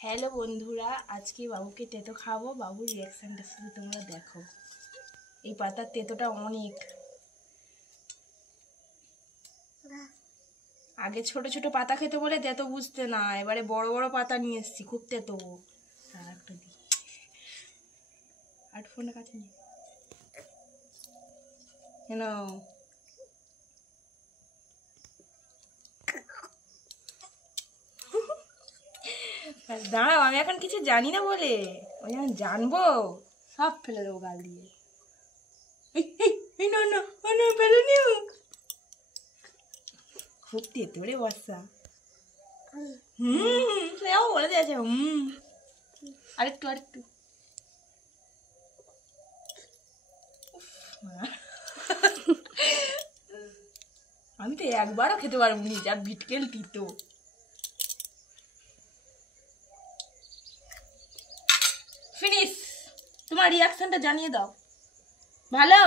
Hello বন্ধুরা, আজকে বাবুকে তেতো খাওয়াবো। বাবুর রিয়াকশানটা শুধু তোমরা দেখো। এই পাতার তেতোটা অনেক, আগে ছোট ছোট পাতা খেতে বলে তেতো বুঝতে না, এবারে বড় বড় পাতা নিয়ে এসছি, খুব তেতো। আর একটা দিই, আর ফোনের কাছে নিয়ে কেন দাঁড়াও, আমি এখন কিছু জানি না বলে, ওই আমি জানবো সব ফেলে দেবো গাল দিয়ে। না না না, ফেলে নিও। খুব তেতো রে বর্ষা। বলে দিয়েছে আরেকটু আরেকটু। আমি তো একবারও খেতে পারবো নি, যা বিটকেল তিতো। ফিনিশ। তোমার রিয়াকশনটা জানিয়ে দাও। ভালো,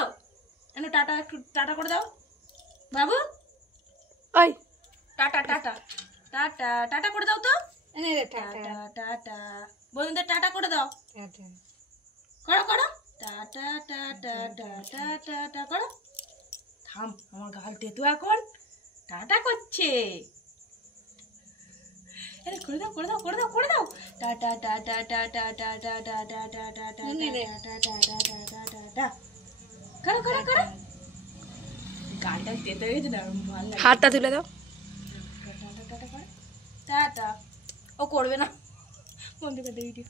এনে টাটা, একটু টাটা করে দাও বাবু। ওই টাটা টাটা টাটা টাটা করে দাও তো। এনে টাটা টাটা, বন্ধুদের টাটা করে দাও। করো করো, টাটা টাটা টাটা টাটা করো। থাম, আমার গাল তেতো এখন টাটা করছে। আরে করে দাও করে দাও করে দাও করে দাও। Tata tata tata tata tata tata tata tata. করো করো করো। গালটা তেতো হয়ে গেছে না, ভালো লাগে। হাতটা তুলে দাও। টাটা টাটা করে টাটা। ও করবে না, বন্ধ করে দে ভিডিও।